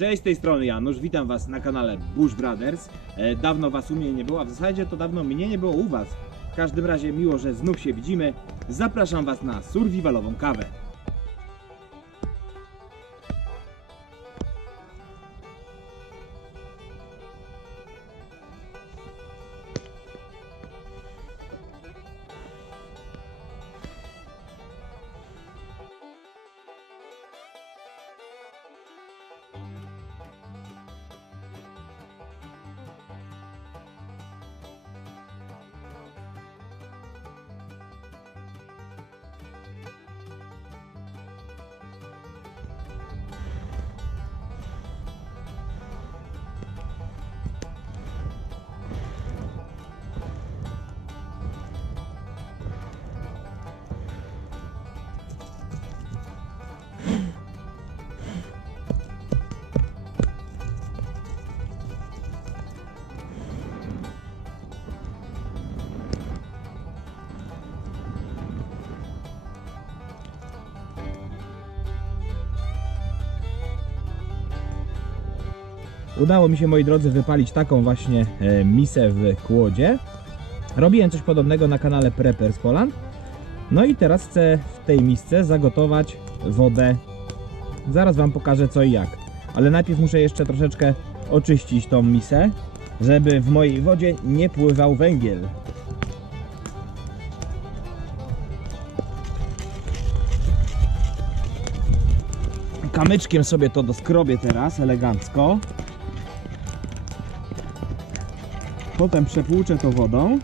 Cześć, z tej strony Janusz, witam Was na kanale Bush Brothers. E, dawno Was u mnie nie było, a w zasadzie to dawno mnie nie było u Was. W każdym razie miło, że znów się widzimy. Zapraszam Was na survivalową kawę. Udało mi się, moi drodzy, wypalić taką właśnie e, misę w kłodzie. Robiłem coś podobnego na kanale Preppers Poland. No i teraz chcę w tej misce zagotować wodę. Zaraz Wam pokażę co i jak. Ale najpierw muszę jeszcze troszeczkę oczyścić tą misę, żeby w mojej wodzie nie pływał węgiel. Kamyczkiem sobie to doskrobię teraz elegancko. Potem przepłuczę to wodą.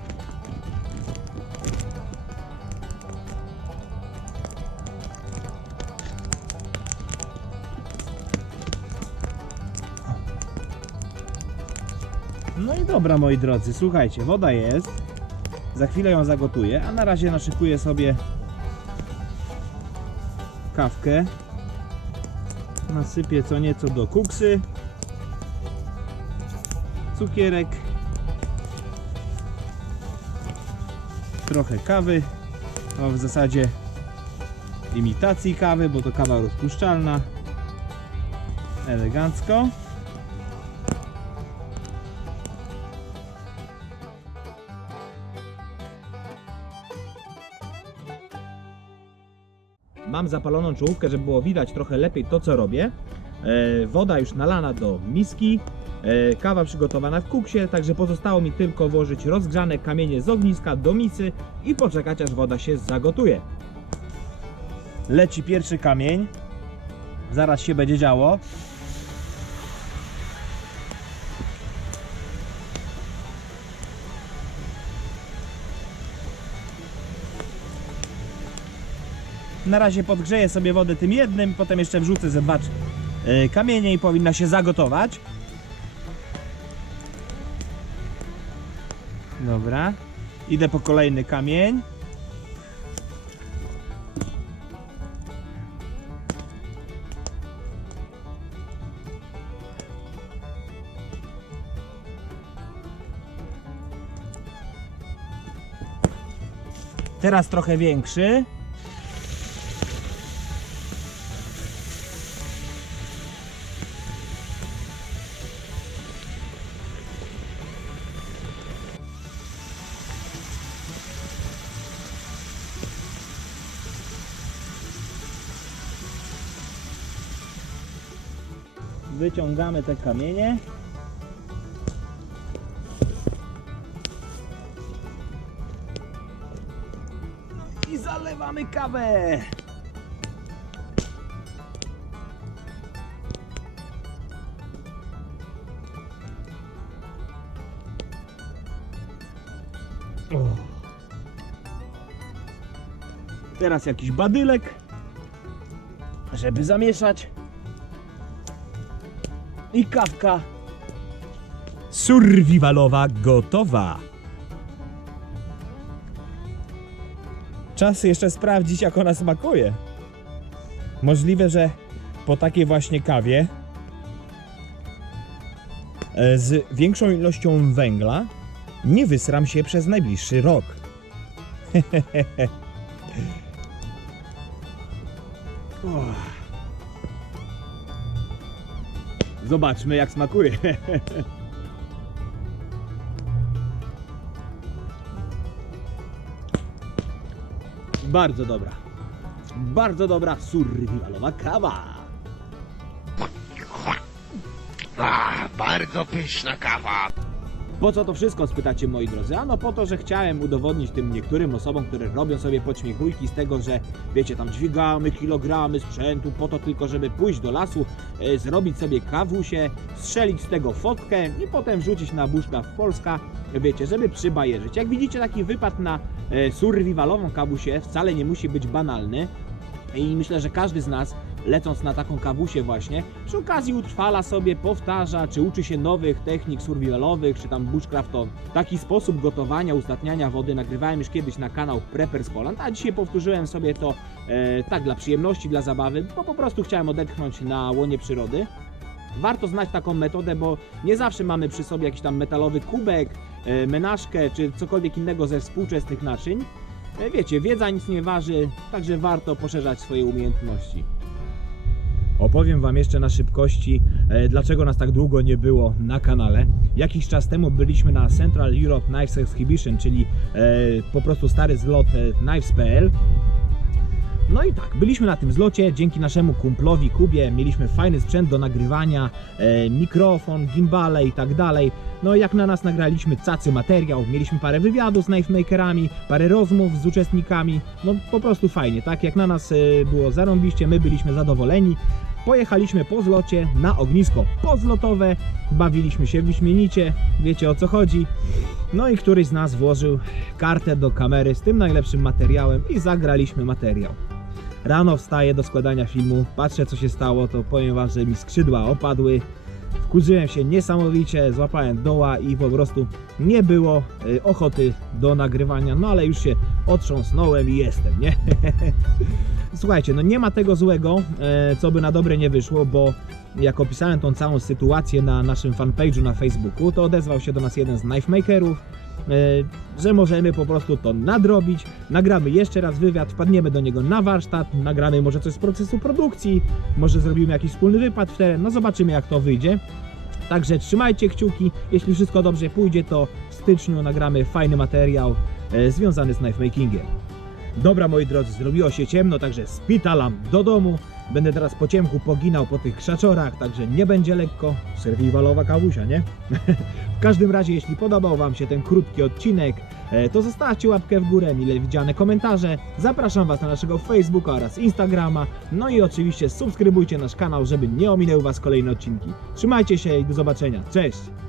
No i dobra moi drodzy, słuchajcie, woda jest. Za chwilę ją zagotuję, a na razie naszykuję sobie kawkę. Nasypię co nieco do kuksy. Cukierek. Trochę kawy. No w zasadzie imitacji kawy, bo to kawa rozpuszczalna. Elegancko. Mam zapaloną czołówkę, żeby było widać trochę lepiej to, co robię. E, woda już nalana do miski, e, kawa przygotowana w kuksie, także pozostało mi tylko włożyć rozgrzane kamienie z ogniska do misy i poczekać, aż woda się zagotuje. Leci pierwszy kamień. Zaraz się będzie działo. Na razie podgrzeję sobie wodę tym jednym, potem jeszcze wrzucę ze dwa kamienie i powinna się zagotować. Dobra. Idę po kolejny kamień. Teraz trochę większy. Wyciągamy te kamienie. I zalewamy kawę. Teraz jakiś badylek, żeby zamieszać. I kawka survivalowa gotowa. Czas jeszcze sprawdzić, jak ona smakuje. Możliwe, że po takiej właśnie kawie e, z większą ilością węgla nie wysram się przez najbliższy rok. Zobaczmy jak smakuje. Bardzo dobra. Bardzo dobra survivalowa kawa. A, bardzo pyszna kawa. Po co to wszystko, spytacie moi drodzy? Ano po to, że chciałem udowodnić tym niektórym osobom, które robią sobie podśmiechujki z tego, że wiecie, tam dźwigamy kilogramy sprzętu po to tylko, żeby pójść do lasu, e, zrobić sobie kawusie, strzelić z tego fotkę i potem wrzucić na buszka w Polska, wiecie, żeby przybajerzyć. Jak widzicie, taki wypad na e, survivalową kawusię wcale nie musi być banalny i myślę, że każdy z nas lecąc na taką kawusię właśnie, przy okazji utrwala sobie, powtarza, czy uczy się nowych technik survivalowych, czy tam bushcrafton. Taki sposób gotowania, uzdatniania wody nagrywałem już kiedyś na kanał Preppers Poland, a dzisiaj powtórzyłem sobie to e, tak dla przyjemności, dla zabawy, bo po prostu chciałem odetchnąć na łonie przyrody. Warto znać taką metodę, bo nie zawsze mamy przy sobie jakiś tam metalowy kubek, e, menażkę, czy cokolwiek innego ze współczesnych naczyń. E, Wiecie, wiedza nic nie waży, także warto poszerzać swoje umiejętności. Opowiem Wam jeszcze na szybkości, e, dlaczego nas tak długo nie było na kanale. Jakiś czas temu byliśmy na Central Europe Knives Exhibition, czyli e, po prostu stary zlot e, Knives.pl. No i tak, byliśmy na tym zlocie, dzięki naszemu kumplowi Kubie mieliśmy fajny sprzęt do nagrywania, mikrofon, gimbale i tak dalej. No jak na nas nagraliśmy cacy materiał, mieliśmy parę wywiadów z knife makerami, parę rozmów z uczestnikami, no po prostu fajnie, tak jak na nas e, było zarąbiście, my byliśmy zadowoleni. Pojechaliśmy po zlocie na ognisko pozlotowe, bawiliśmy się wyśmienicie, wiecie o co chodzi. No i któryś z nas włożył kartę do kamery z tym najlepszym materiałem i zagraliśmy materiał. Rano wstaję do składania filmu, patrzę co się stało, to powiem wam, że mi skrzydła opadły. Wkurzyłem się niesamowicie, złapałem doła i po prostu nie było y, ochoty do nagrywania, no ale już się otrząsnąłem i jestem, nie? Słuchajcie, no nie ma tego złego, e, co by na dobre nie wyszło, bo jak opisałem tą całą sytuację na naszym fanpage'u na Facebooku, to odezwał się do nas jeden z knife makerów, e, że możemy po prostu to nadrobić. Nagramy jeszcze raz wywiad, wpadniemy do niego na warsztat, nagramy może coś z procesu produkcji, może zrobimy jakiś wspólny wypad w teren, no zobaczymy jak to wyjdzie. Także trzymajcie kciuki, jeśli wszystko dobrze pójdzie, to w styczniu nagramy fajny materiał e, związany z knife makingiem. Dobra moi drodzy, zrobiło się ciemno, także spitalam do domu. Będę teraz po ciemku poginał po tych krzaczorach, także nie będzie lekko. Survivalowa kawusia, nie? w każdym razie, jeśli podobał Wam się ten krótki odcinek, e, to zostawcie łapkę w górę, mile widziane komentarze. Zapraszam Was na naszego Facebooka oraz Instagrama. No i oczywiście subskrybujcie nasz kanał, żeby nie ominęły Was kolejne odcinki. Trzymajcie się i do zobaczenia. Cześć!